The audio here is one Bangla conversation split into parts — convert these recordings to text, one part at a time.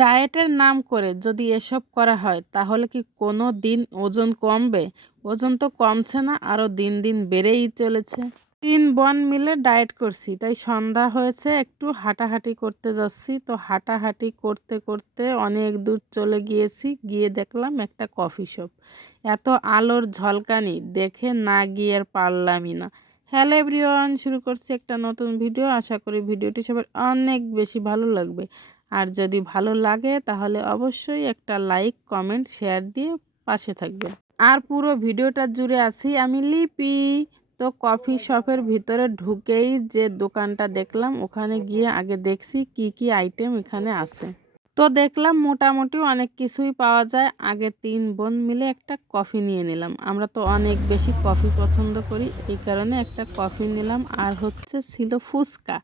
ডায়েটের নাম করে যদি এসব করা হয় তাহলে কি কোনো দিন ওজন কমবে? ওজন তো কমছে না, আরও দিন দিন বেড়েই চলেছে। ৩ বোন মিলে ডায়েট করছি, তাই সন্ধ্যা হয়েছে, একটু হাঁটাহাঁটি করতে যাচ্ছি। তো হাঁটাহাঁটি করতে করতে অনেক দূর চলে গিয়েছি, গিয়ে দেখলাম একটা কফি শপ। এত আলোর ঝলকানি দেখে না গিয়ে আর পারলামই না। হ্যালো এভরিওয়ান, শুরু করছি একটা নতুন ভিডিও। আশা করি ভিডিওটি সবার অনেক বেশি ভালো লাগবে। আর যদি ভালো লাগে তাহলে অবশ্যই একটা লাইক, কমেন্ট, শেয়ার দিয়ে পাশে থাকবেন। আর পুরো ভিডিওটা জুড়ে আছি আমি লিপি। তো কফি শপের ভিতরে ঢুকেই যে দোকানটা দেখলাম, ওখানে গিয়ে আগে দেখছি কি কি আইটেম এখানে আছে। তো দেখলাম মোটামুটি অনেক কিছুই পাওয়া যায়। আগে 3 বোন মিলে একটা কফি নিয়ে নিলাম। আমরা তো অনেক বেশি কফি পছন্দ করি, এই কারণে একটা কফি নিলাম। আর ছিল ফুচকা।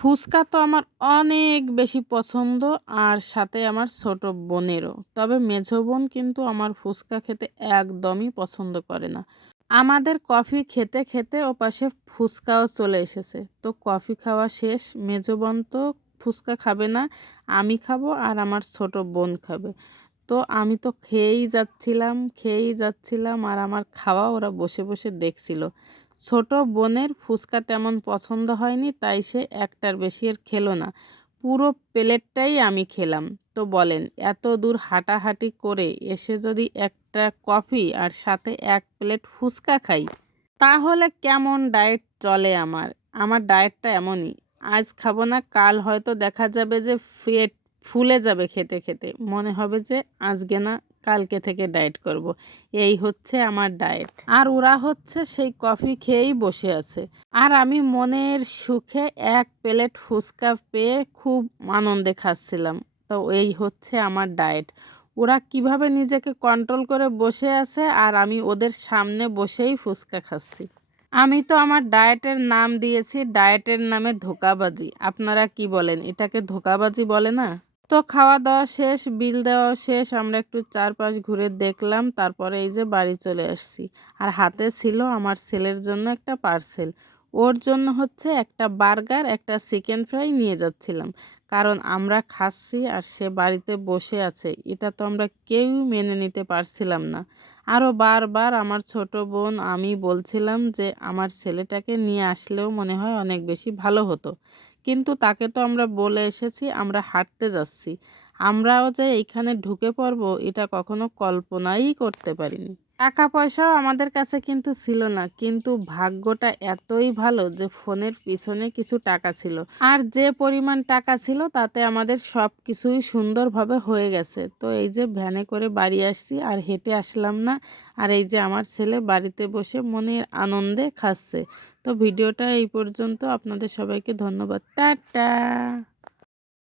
ফুচকা তো আমার অনেক বেশি পছন্দ, আর সাথে আমার ছোট বোনেরও। তবে মেঝো বোন কিন্তু আমার ফুচকা খেতে একদমই পছন্দ করে না। আমাদের কফি খেতে খেতে ওপাশে ফুচকাও চলে এসেছে। তো কফি খাওয়া শেষ, মেঝো বোন তো ফুচকা খাবে না, আমি খাবো আর আমার ছোট বোন খাবে। তো আমি তো খেয়েই যাচ্ছিলাম আর আমার খাওয়া ওরা বসে বসে দেখছিল। ছোট বোনের ফুচকা তেমন পছন্দ হয়নি, তাই সে একটার বেশি আর খেলো না। পুরো প্লেটটাই আমি খেলাম। তো বলেন, এত দূর হাঁটাহাঁটি করে এসে যদি একটা কফি আর সাথে 1 প্লেট ফুচকা খাই, তাহলে কেমন ডায়েট চলে আমার? আমার ডায়েটটা এমনই। আজ খাবো না, কাল হয়তো দেখা যাবে যে পেট ফুলে যাবে খেতে খেতে। মনে হবে যে আজকে না, কালকে থেকে ডায়েট করব। এই হচ্ছে আমার ডায়েট। আর ওরা সেই কফি খেয়েই বসে আছে। আর আমি মনের সুখে 1 প্লেট ফুচকা পেয়ে খুব আনন্দে খাচ্ছিলাম। তো এই হচ্ছে আমার ডায়েট। ওরা কিভাবে নিজেকে কন্ট্রোল করে বসে আছে আর আমি ওদের সামনে বসেই ফুচকা খাচ্ছি। আমি তো আমার ডায়েটের নাম দিয়েছি ডায়েটের নামে ধোঁকাবাজি। আপনারা কি বলেন? এটাকে ধোঁকাবাজি বলে না? তো খাওয়া দাওয়া শেষ, বিল দেওয়া শেষ। আমরা একটু চারপাশ ঘুরে দেখলাম, তারপরে এই যে বাড়ি চলে আসছি। আর হাতে ছিল আমার ছেলের জন্য একটা পার্সেল। ওর জন্য একটা বার্গার, একটা চিকেন ফ্রাই নিয়ে যাচ্ছিলাম। কারণ আমরা খাচ্ছি আর সে বাড়িতে বসে আছে, এটা তো আমরা কেউ মেনে নিতে পারছিলাম না। আরও বারবার আমার ছোট বোন আমি বলছিলাম যে আমার ছেলেটাকে নিয়ে আসলেও মনে হয় অনেক বেশি ভালো হতো। কিন্তু তাকে তো আমরা বলে এসেছি আমরা হাঁটতে যাচ্ছি। আমরাও যে এইখানে ঢুকে পড়বো এটা কখনো কল্পনাই করতে পারিনি। টাকা পয়সাও আমাদের কাছে কিন্তু ছিল না, কিন্তু ভাগ্যটা এতই ভালো যে ফোনের পিছনে কিছু টাকা ছিল। আর যে পরিমাণ টাকা ছিল তাতে আমাদের সব কিছুই সুন্দরভাবে হয়ে গেছে। তো এই যে ভ্যানে করে বাড়ি আসছি, আর হেঁটে আসলাম না। আর এই যে আমার ছেলে বাড়িতে বসে মনের আনন্দে খাচ্ছে। তো ভিডিওটা এই পর্যন্ত। আপনাদের সবাইকে ধন্যবাদ। টাটা।